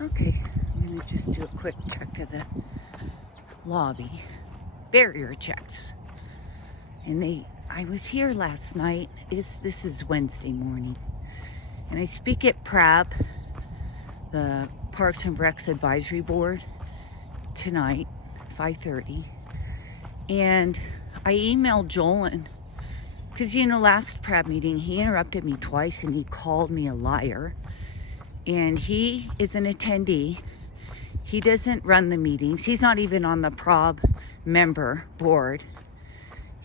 Okay, I'm gonna just do a quick check of the lobby. Barrier checks. And I was here last night. This is Wednesday morning. And I speak at PRAB, the Parks and Recs Advisory Board, tonight, 5:30. And I emailed Jolin, because last PRAB meeting, he interrupted me twice and he called me a liar. And he is an attendee. He doesn't run the meetings. He's not even on the PRAB member board.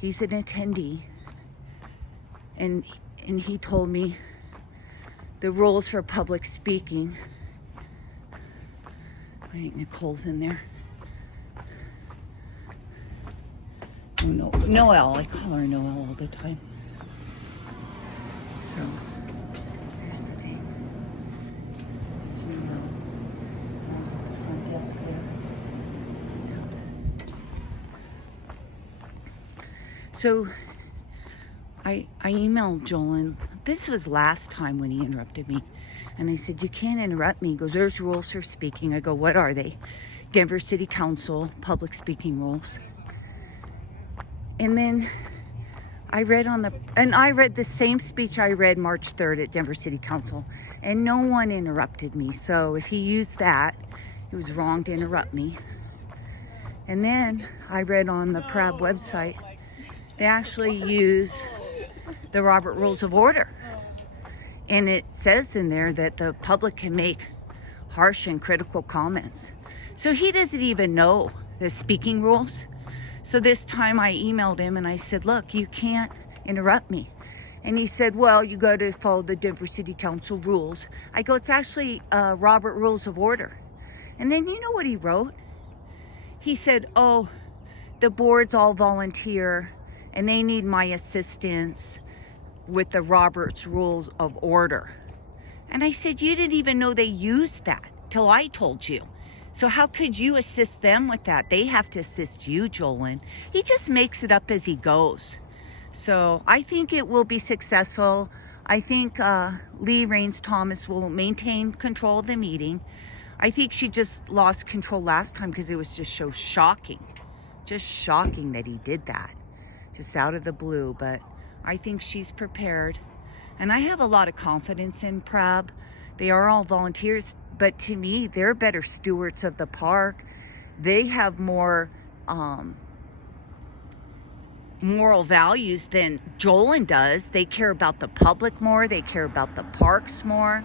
He's an attendee. And he told me the rules for public speaking. I think Nicole's in there. Oh no, Noelle. I call her Noelle all the time. So, here's the thing. As you know, I was at the front desk there. So, I emailed Jolin. This was last time when he interrupted me. And I said, you can't interrupt me. He goes, there's rules for speaking. I go, what are they? Denver City Council public speaking rules. And then I read the same speech I read March 3rd at Denver City Council, and no one interrupted me. So if he used that, it was wrong to interrupt me. And then I read on the PRAB website, they actually use the Robert Rules of Order. And it says in there that the public can make harsh and critical comments. So he doesn't even know the speaking rules. So this time I emailed him and I said, look, you can't interrupt me. And he said, well, you got to follow the Denver City Council rules. I go, it's actually Robert Rules of Order. And then you know what he wrote? He said, oh, the board's all volunteer and they need my assistance with the Robert's Rules of Order. And I said, you didn't even know they used that till I told you. So how could you assist them with that? They have to assist you, Jolin. He just makes it up as he goes. So I think it will be successful. I think Lee Raines Thomas will maintain control of the meeting. I think she just lost control last time because it was just so shocking. Just shocking that he did that. Just out of the blue. But I think she's prepared. And I have a lot of confidence in PRAB. They are all volunteers. But to me, they're better stewards of the park. They have more moral values than Jolin does. They care about the public more. They care about the parks more.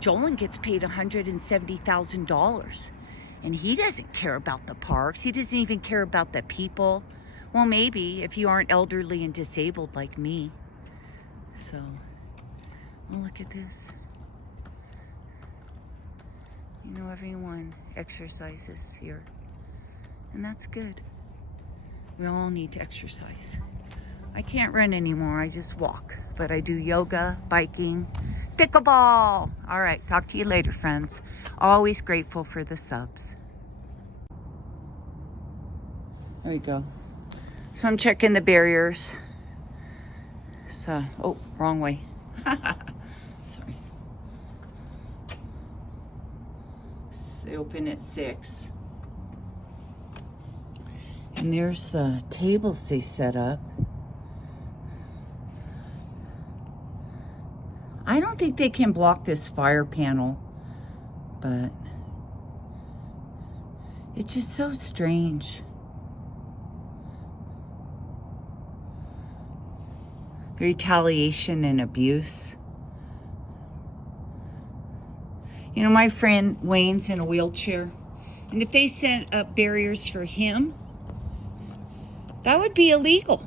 Jolin gets paid $170,000. And he doesn't care about the parks. He doesn't even care about the people. Well, maybe if you aren't elderly and disabled like me. So, oh, look at this. Everyone exercises here, and that's good. We all need to exercise. I can't run anymore, I just walk, but I do yoga, biking, pickleball. All right, talk to you later, friends. Always grateful for the subs. There we go. So I'm checking the barriers. So, oh, wrong way. Sorry. They open at 6. And there's the tables they set up. I don't think they can block this fire panel, but it's just so strange. Retaliation and abuse. My friend Wayne's in a wheelchair. And if they set up barriers for him, that would be illegal.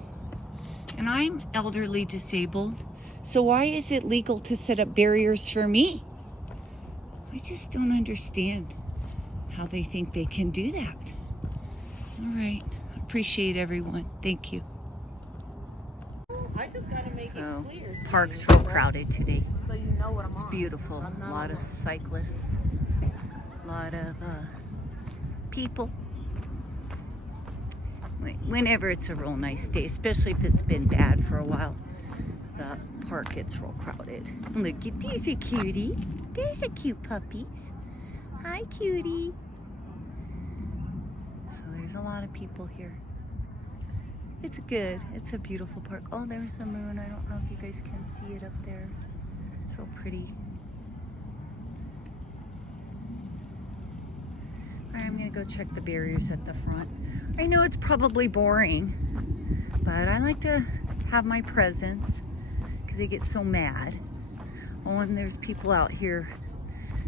And I'm elderly disabled. So why is it legal to set up barriers for me? I just don't understand how they think they can do that. All right. Appreciate everyone. Thank you. I just gotta make it clear. Park's real crowded today. So you know what I'm It's on. beautiful. A lot of cyclists. A lot of people. Whenever it's a real nice day, especially if it's been bad for a while, the park gets real crowded. Look at Daisy, cutie. There's a cute puppies. Hi, cutie. So there's a lot of people here. It's good. It's a beautiful park. Oh, there's the moon. I don't know if you guys can see it up there. It's real pretty. All right, I'm gonna go check the barriers at the front. I know it's probably boring, but I like to have my presence because they get so mad. Oh, and there's people out here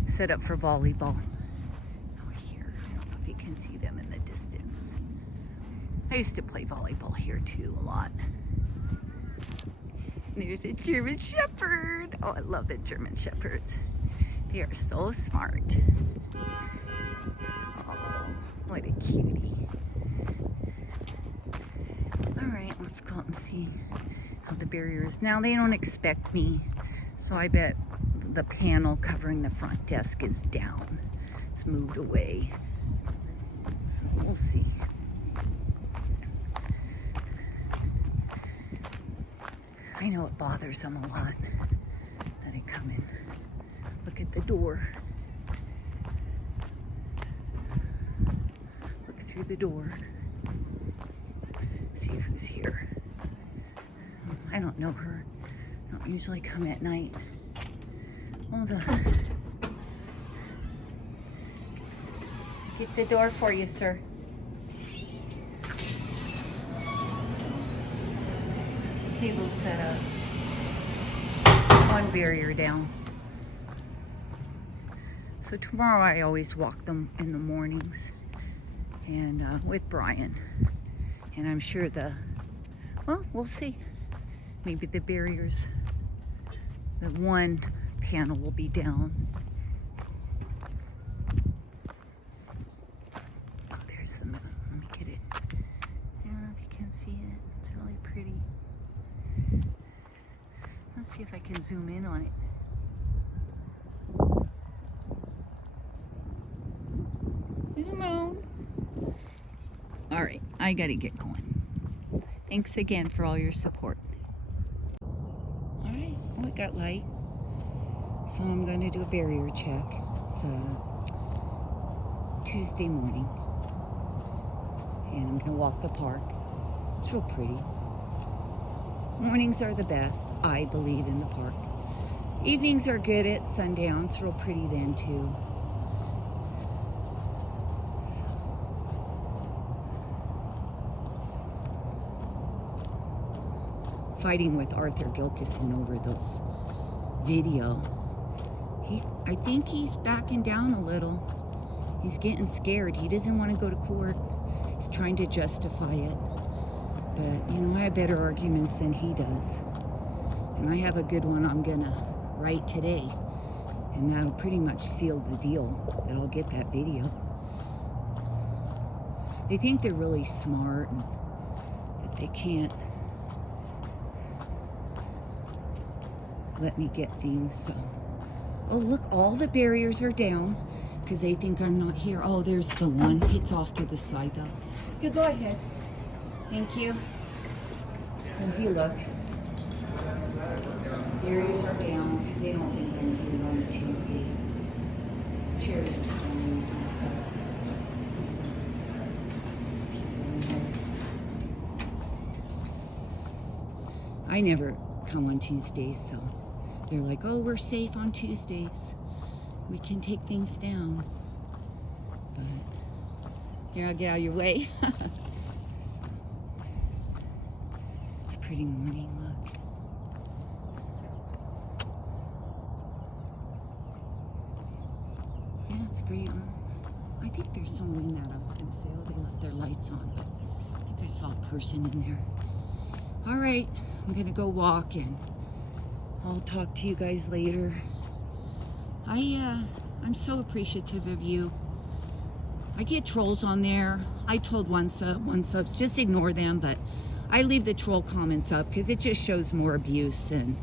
set up for volleyball. Out here, I don't know if you can see them in the distance. I used to play volleyball here too a lot. There's a German Shepherd. Oh, I love the German Shepherds. They are so smart. Oh, what a cutie. All right, let's go out and see how the barrier is. Now, they don't expect me, so I bet the panel covering the front desk is down. It's moved away. So we'll see. I know it bothers them a lot that I come in. Look at the door. Look through the door. See who's here. I don't know her. I don't usually come at night. Oh, get the door for you, sir. Table set up. One barrier down. So tomorrow I always walk them in the mornings and with Brian. And I'm sure well, we'll see. Maybe the barriers, the one panel will be down. Oh, there's the moon. Let me get it. I don't know if you can see it. It's really pretty. Let's see if I can zoom in on it. There's a moon. All right, I gotta get going. Thanks again for all your support. All right, oh, it got light. So I'm gonna do a barrier check. It's Tuesday morning. And I'm gonna walk the park. It's real pretty. Mornings are the best, I believe, in the park. Evenings are good at sundown. It's real pretty then too. Fighting with Arthur Gilkison over those video. I think he's backing down a little. He's getting scared. He doesn't want to go to court. He's trying to justify it. But, you know, I have better arguments than he does. And I have a good one I'm gonna write today. And that'll pretty much seal the deal that I'll get that video. They think they're really smart and that they can't let me get things, so. Oh, look, all the barriers are down because they think I'm not here. Oh, there's the one. It's off to the side, though. You go ahead. Thank you. So if you look, barriers are down because they don't think I'm here on a Tuesday. Chairs are still moved and stuff. I never come on Tuesdays, so they're like, oh, we're safe on Tuesdays. We can take things down. But here, I'll get out of your way. It's a pretty morning, look. Yeah, it's great. I think there's someone in that. I was going to say, oh, they left their lights on, but I think I saw a person in there. All right, I'm going to go walk and I'll talk to you guys later. I'm so appreciative of you. I get trolls on there. I told one subs, just ignore them, but I leave the troll comments up because it just shows more abuse and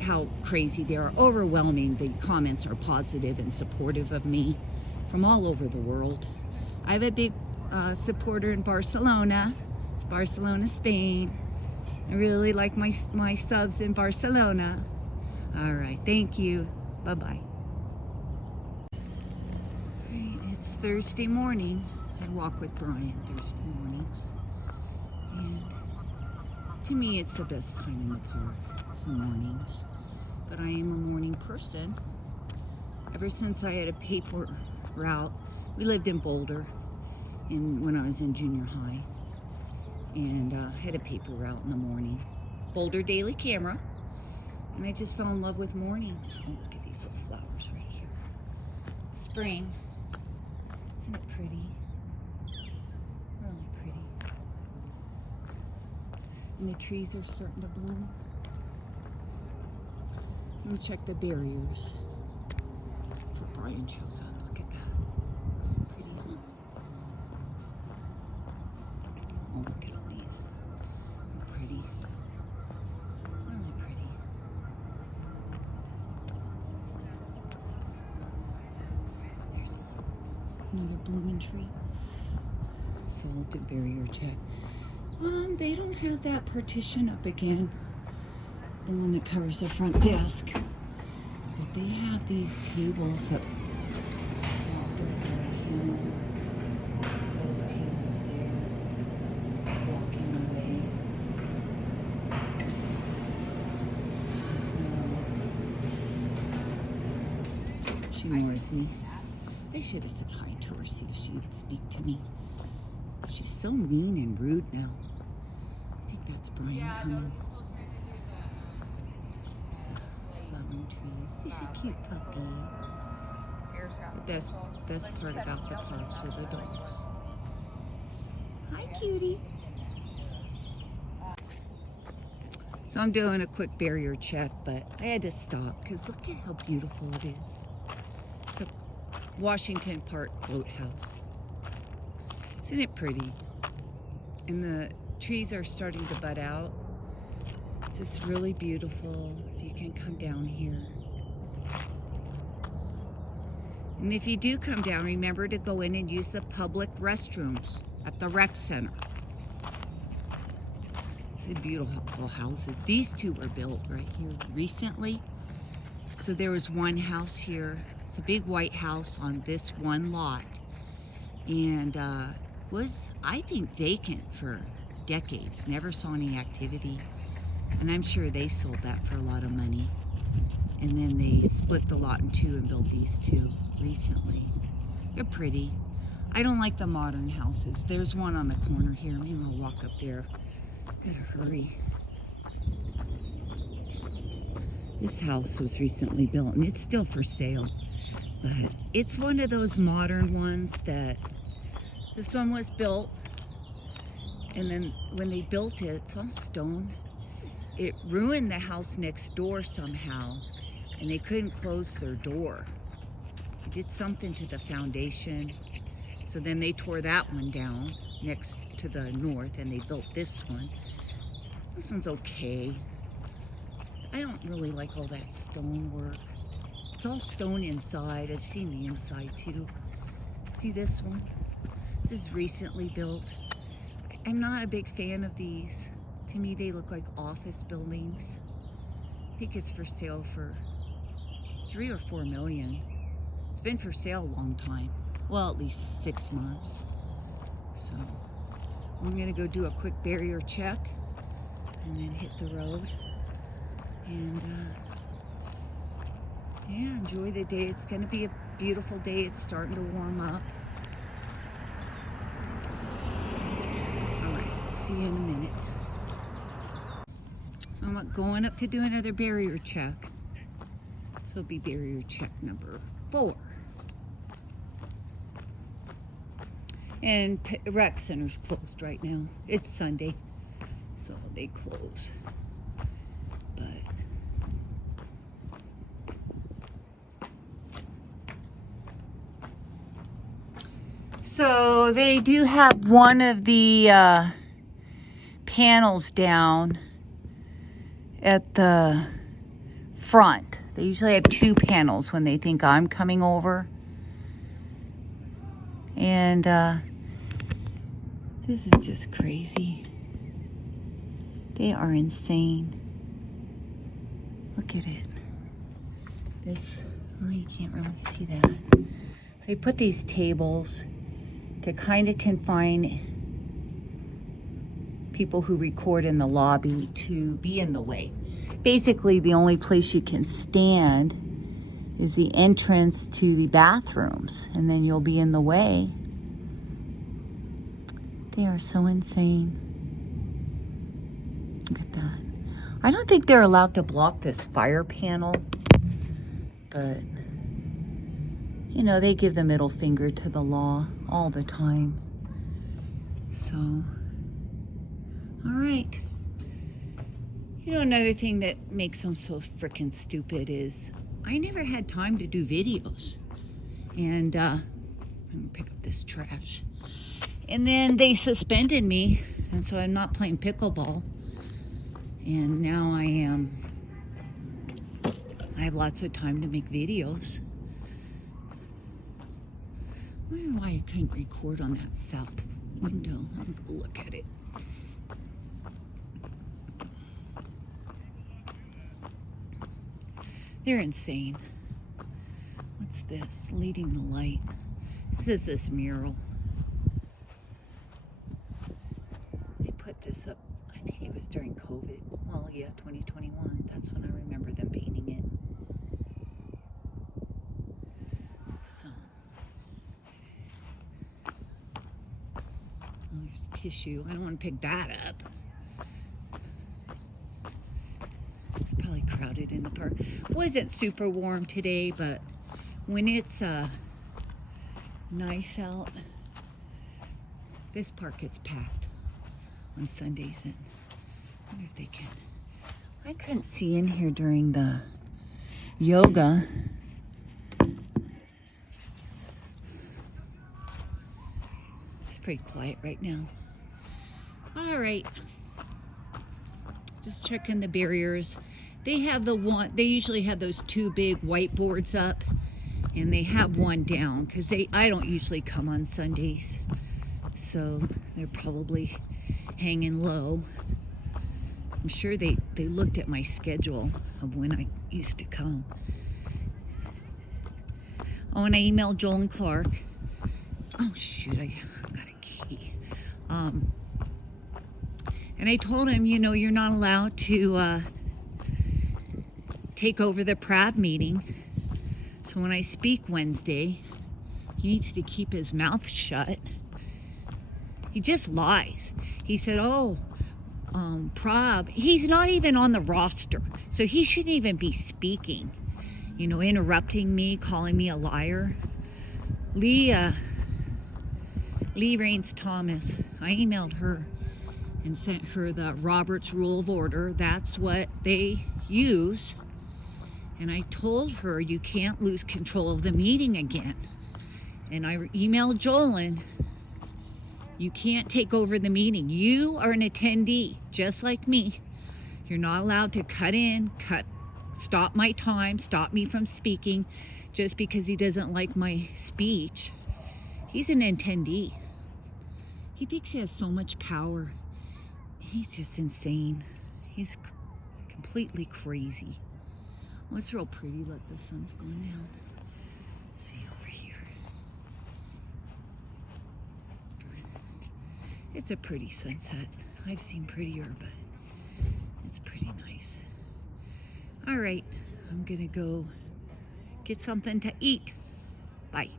how crazy they are. Overwhelming, the comments are positive and supportive of me from all over the world. I have a big supporter in Barcelona. It's Barcelona, Spain. I really like my subs in Barcelona. All right, thank you. Bye-bye. It's Thursday morning. I walk with Brian Thursday mornings. And to me, it's the best time in the park, some mornings. But I am a morning person. Ever since I had a paper route, we lived in Boulder when I was in junior high. And had a paper route in the morning. Boulder Daily Camera. And I just fell in love with mornings. Oh, look at these little flowers right here. Spring. Isn't it pretty? Really pretty. And the trees are starting to bloom. So I'm gonna check the barriers before Brian shows up. Look at that. Pretty, huh? Oh, look at all these. They're pretty. Really pretty. There's another blooming tree. So I'll do barrier check. They don't have that partition up again. The one that covers the front desk. But they have these tables up here. Those tables there. Walking away. She ignores me. I should have said hi to her, see if she would speak to me. She's so mean and rude now. I think that's Brian coming. Flowering trees. There's a cute puppy. The best part about the parks are the dogs. So, hi, cutie. So I'm doing a quick barrier check, but I had to stop because look at how beautiful it is. It's a Washington Park boathouse. Isn't it pretty? And the trees are starting to bud out. It's just really beautiful. If you can come down here. And if you do come down, remember to go in and use the public restrooms at the rec center. These are beautiful houses. These two were built right here recently. So there was one house here. It's a big white house on this one lot. And was, I think, vacant for decades. Never saw any activity. And I'm sure they sold that for a lot of money. And then they split the lot in two and built these two recently. They're pretty. I don't like the modern houses. There's one on the corner here. Maybe I'll walk up there. Gotta hurry. This house was recently built and it's still for sale. But it's one of those modern ones that this one was built, and then when they built it, it's all stone. It ruined the house next door somehow, and they couldn't close their door. They did something to the foundation, so then they tore that one down next to the north, and they built this one. This one's okay. I don't really like all that stone work. It's all stone inside. I've seen the inside too. See this one? This is recently built. I'm not a big fan of these. To me, they look like office buildings. I think it's for sale for $3 or $4 million. It's been for sale a long time. Well, at least 6 months. So I'm gonna go do a quick barrier check and then hit the road. And yeah, enjoy the day. It's gonna be a beautiful day. It's starting to warm up. See you in a minute. So I'm going up to do another barrier check. So it'll be barrier check number 4. And rec center's closed right now. It's Sunday, so they close. But so they do have one of the panels down at the front. They usually have 2 panels when they think I'm coming over. And this is just crazy. They are insane. Look at it. This, oh, you can't really see that. They put these tables to kind of confine people who record in the lobby to be in the way. Basically, the only place you can stand is the entrance to the bathrooms, and then you'll be in the way. They are so insane. Look at that. I don't think they're allowed to block this fire panel, but you know, they give the middle finger to the law all the time. So, all right. You know, another thing that makes them so freaking stupid is I never had time to do videos. And I'm gonna pick up this trash. And then they suspended me, and so I'm not playing pickleball. And now I have lots of time to make videos. I wonder why I couldn't record on that south window. I'm gonna go look at it. They're insane. What's this? Leading the light. This is this mural. They put this up, I think it was during COVID. Well, yeah, 2021. That's when I remember them painting it. So, oh, there's tissue. I don't want to pick that up. It's probably crowded in the park. Wasn't super warm today, but when it's nice out, this park gets packed on Sundays. And I wonder if they can. I couldn't see in here during the yoga. It's pretty quiet right now. All right. Just checking the barriers. They have they usually have those two big whiteboards up, and they have one down because I don't usually come on Sundays, so they're probably hanging low. I'm sure they looked at my schedule of when I used to come. Oh, and I emailed Joel and Clark. Oh shoot, I got a key. And I told him, you know, you're not allowed to take over the PRAB meeting. So when I speak Wednesday, he needs to keep his mouth shut. He just lies. He said, oh, PRAB, he's not even on the roster. So he shouldn't even be speaking. You know, interrupting me, calling me a liar. Lee Raines Thomas, I emailed her and sent her the Robert's Rule of Order. That's what they use. And I told her you can't lose control of the meeting again. And I emailed Jolyn, you can't take over the meeting. You are an attendee, just like me. You're not allowed to stop my time, stop me from speaking just because he doesn't like my speech. He's an attendee. He thinks he has so much power. He's just insane. He's completely crazy. Oh, it's real pretty. Look, the sun's going down. Let's see over here. It's a pretty sunset. I've seen prettier, but it's pretty nice. All right, I'm gonna go get something to eat. Bye.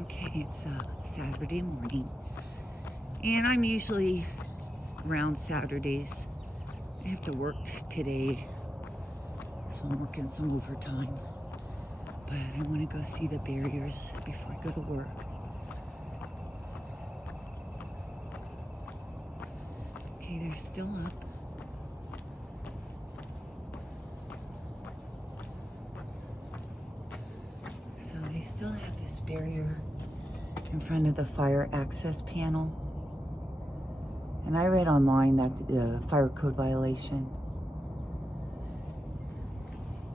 Okay, it's Saturday morning, and I'm usually around Saturdays. I have to work today, so I'm working some overtime, but I want to go see the barriers before I go to work. Okay, they're still up. So they still have this barrier in front of the fire access panel. And I read online that the fire code violation.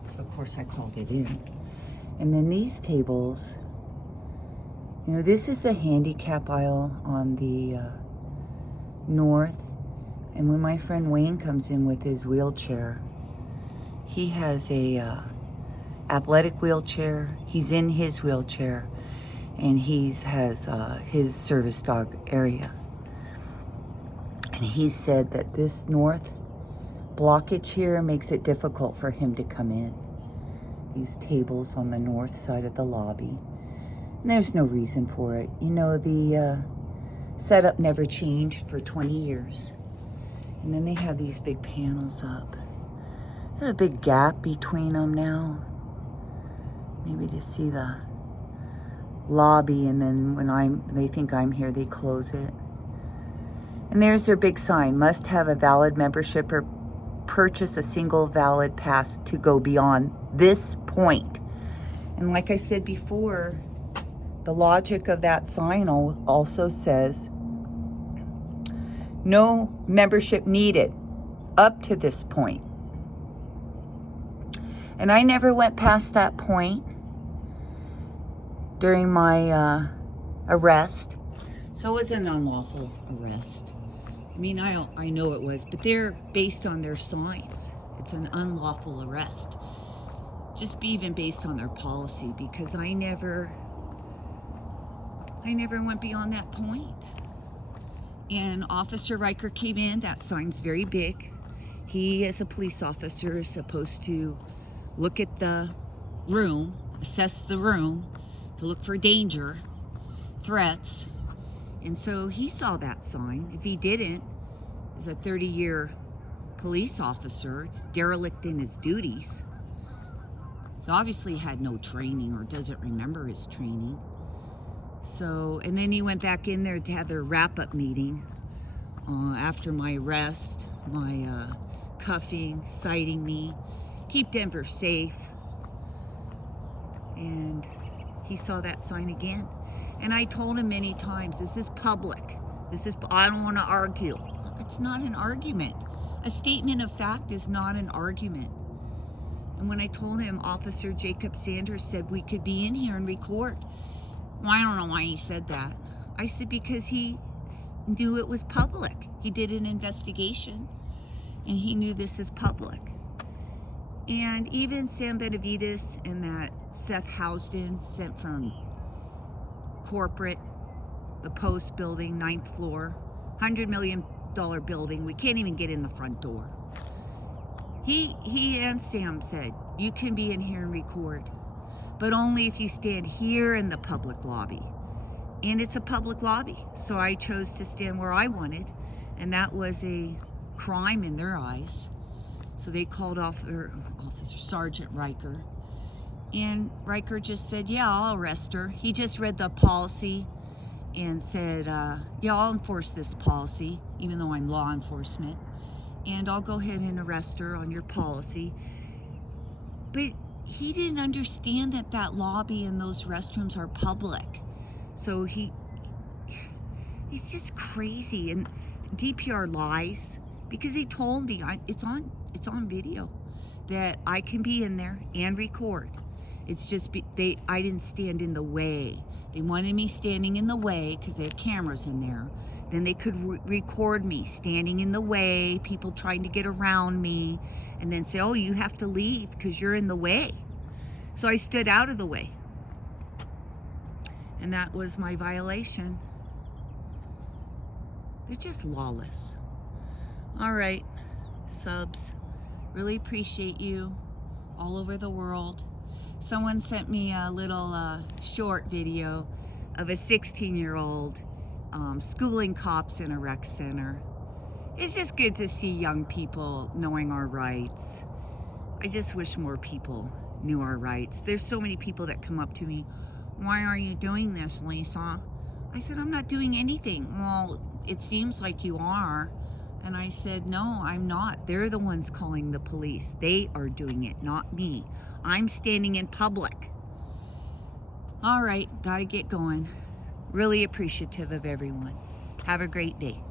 So of course I called it in. And then these tables, you know, this is a handicap aisle on the north. And when my friend Wayne comes in with his wheelchair, He has a athletic wheelchair. He's in his wheelchair, and has his service dog area. And he said that this north blockage here makes it difficult for him to come in. These tables on the north side of the lobby. And there's no reason for it. You know, the setup never changed for 20 years. And then they have these big panels up. There's a big gap between them now. Maybe to see the lobby, and then when they think I'm here, they close it. And there's their big sign, must have a valid membership or purchase a single valid pass to go beyond this point. And like I said before, the logic of that sign also says no membership needed up to this point. And I never went past that point during my arrest. So it was an unlawful arrest. I mean, I know it was, but they're based on their signs. It's an unlawful arrest. Just be even based on their policy, because I never went beyond that point. And Officer Riker came in. That sign's very big. He, as a police officer, is supposed to look at the room, assess the room, to look for danger, threats. And so he saw that sign. If he didn't, as a 30-year police officer, it's derelict in his duties. He obviously had no training or doesn't remember his training. So, and then he went back in there to have their wrap-up meeting after my arrest, my cuffing, citing me, keep Denver safe. And he saw that sign again. And I told him many times, this is public. I don't want to argue. It's not an argument. A statement of fact is not an argument. And when I told him, Officer Jacob Sanders said we could be in here and record. Well, I don't know why he said that. I said because he knew it was public. He did an investigation, and he knew this is public. And even Sam Benavides and that Seth Housden sent from corporate, the Post building, 9th floor, $100 million building. We can't even get in the front door. He and Sam said, you can be in here and record, but only if you stand here in the public lobby. And it's a public lobby, so I chose to stand where I wanted, and that was a crime in their eyes. So they called Officer Sergeant Riker, and Riker just said, yeah, I'll arrest her. He just read the policy and said, yeah, I'll enforce this policy, even though I'm law enforcement, and I'll go ahead and arrest her on your policy. But he didn't understand that that lobby and those restrooms are public. So he's just crazy. And DPR lies, because he told me, it's on video, that I can be in there and record. It's just I didn't stand in the way. They wanted me standing in the way because they have cameras in there. Then they could record me standing in the way, people trying to get around me, and then say, oh, you have to leave because you're in the way. So I stood out of the way. And that was my violation. They're just lawless. All right, subs, really appreciate you all over the world. Someone sent me a little short video of a 16-year-old schooling cops in a rec center. It's just good to see young people knowing our rights. I just wish more people knew our rights. There's so many people that come up to me, why are you doing this, Lisa? I said, I'm not doing anything. Well, it seems like you are. And I said, no, I'm not. They're the ones calling the police. They are doing it, not me. I'm standing in public. All right, gotta get going. Really appreciative of everyone. Have a great day.